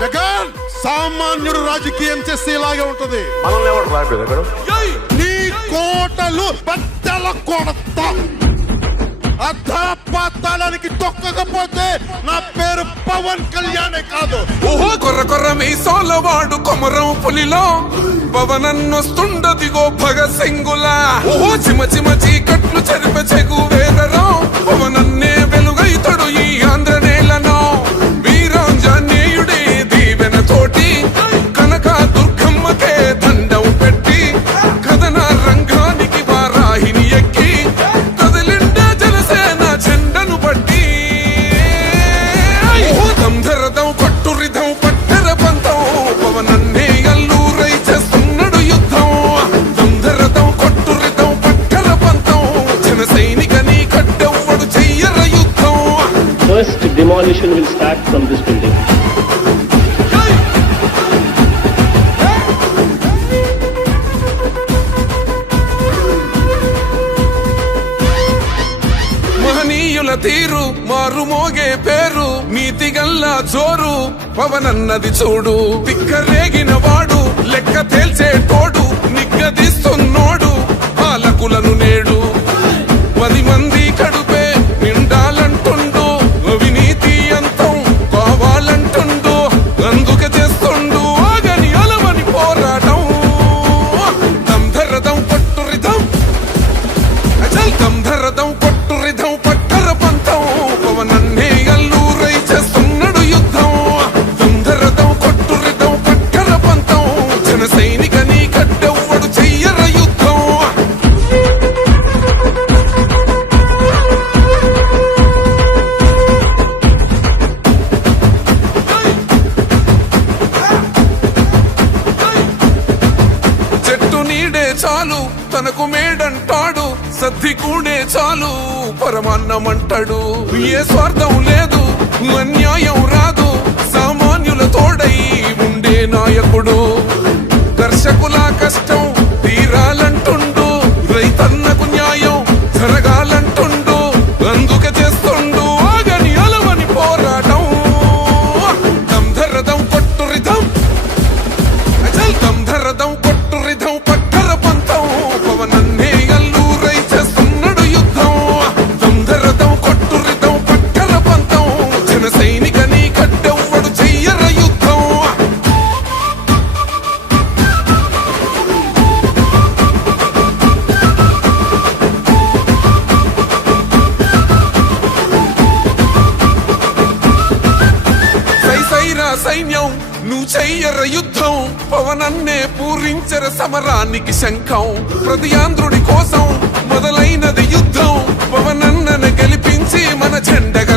జగన్ సామాన్యుడు రాజకీయం చేస్తే ఇలాగే ఉంటది. మనల్ని ఎవరు రాలేదు అక్కడ. నీ కోటలు బద్దల కొడతా. అధాపాతాళానికి తొక్కకపోతే నా పేరు పవన్ కళ్యాణే కాదు. ఓహో కొర్ర కొర్ర మీసాల వాడు కొమరం పులిలో పవనన్నొస్తుండదిగో భగత్ సింగులా. ఓహో చిమ చిమ చీకట్లు చెరిప చెగు వేదరో పవనన్నే వెలుగైతడు ఈ ఆంధ్ర నేలను. వీరాంజనేయుడే దీవెన తోటి కనక దుర్గమ్మకే దండం పెట్టి కథన రంగానికి వారాహిని ఎక్కి కదిలిండ జనసేన జెండను పట్టి దంధరదం కొట్టురిదం పట్టర పంతం పవనన్నే అల్లూరై చేస్తున్నాడు యుద్ధం. దంధరదం కొట్టురిదం పట్టర పంతం జన సైనికని కట్టెవ్వడు చెయ్యర యుద్ధం. First demolition will start from this building. మహనీయుల తీరు మారుమోగే పేరు నీతిగల్లా జోరు పవనన్నది చూడు. తిక్కరేగిన వాడు లెక్క తేల్చేటోడు నిగ్గదీస్తున్నోడు పాలకులను నేడు. 10 మంది కడుపే నిండాలంటుండు అవినీతి అంతం కావాలంటుండు. అందుకే చేస్తుండు ఆగని అలవని పోరాటం. దంధరదం కొట్టురిదం అజల్ దంధరదం కొట్టురిదం పట్టర పంతం పవనన్నే అల్లూరై చేస్తున్నాడు యుద్ధం. దంధరదం కొట్టురిదం పట్టర పంతం జన సైనికని కట్టెవ్వడు చెయ్యర యుద్ధం. చెట్టు నీడే చాలు తనకు మేడంటాడు సద్ది కూడే చాలు పరమాన్నమంటాడు. ఏ స్వార్థం లేదు అన్యాయం రాదు సామాన్యుల తోడై ఉండే నాయకుడు. కర్షకుల కష్టం తీరాలంటుండు రైతన్నకు న్యాయం జరగాలంటుండు. అందుకే చేస్తుండు ఆగని అలవని పోరాటం. దంధరదం కొట్టురిదం అజల్ దంధరదం కొట్టురిదం పట్టర పంతం పవనన్నే అల్లూరై చేస్తున్నాడు యుద్ధం. దంధరదం కొట్టురిదం పట్టర పంతం జన సైనికని కట్టెవ్వడు చెయ్యర యుద్ధం. సైసైరా సైన్యం నువ్వు చెయ్యర యుద్ధం. పవనన్నే పూరించర సమరానికి శంఖం. ప్రతి ఆంధ్రుడి కోసం మొదలైనది యుద్ధం. పవనన్నను గెలిపించి మన జెండగా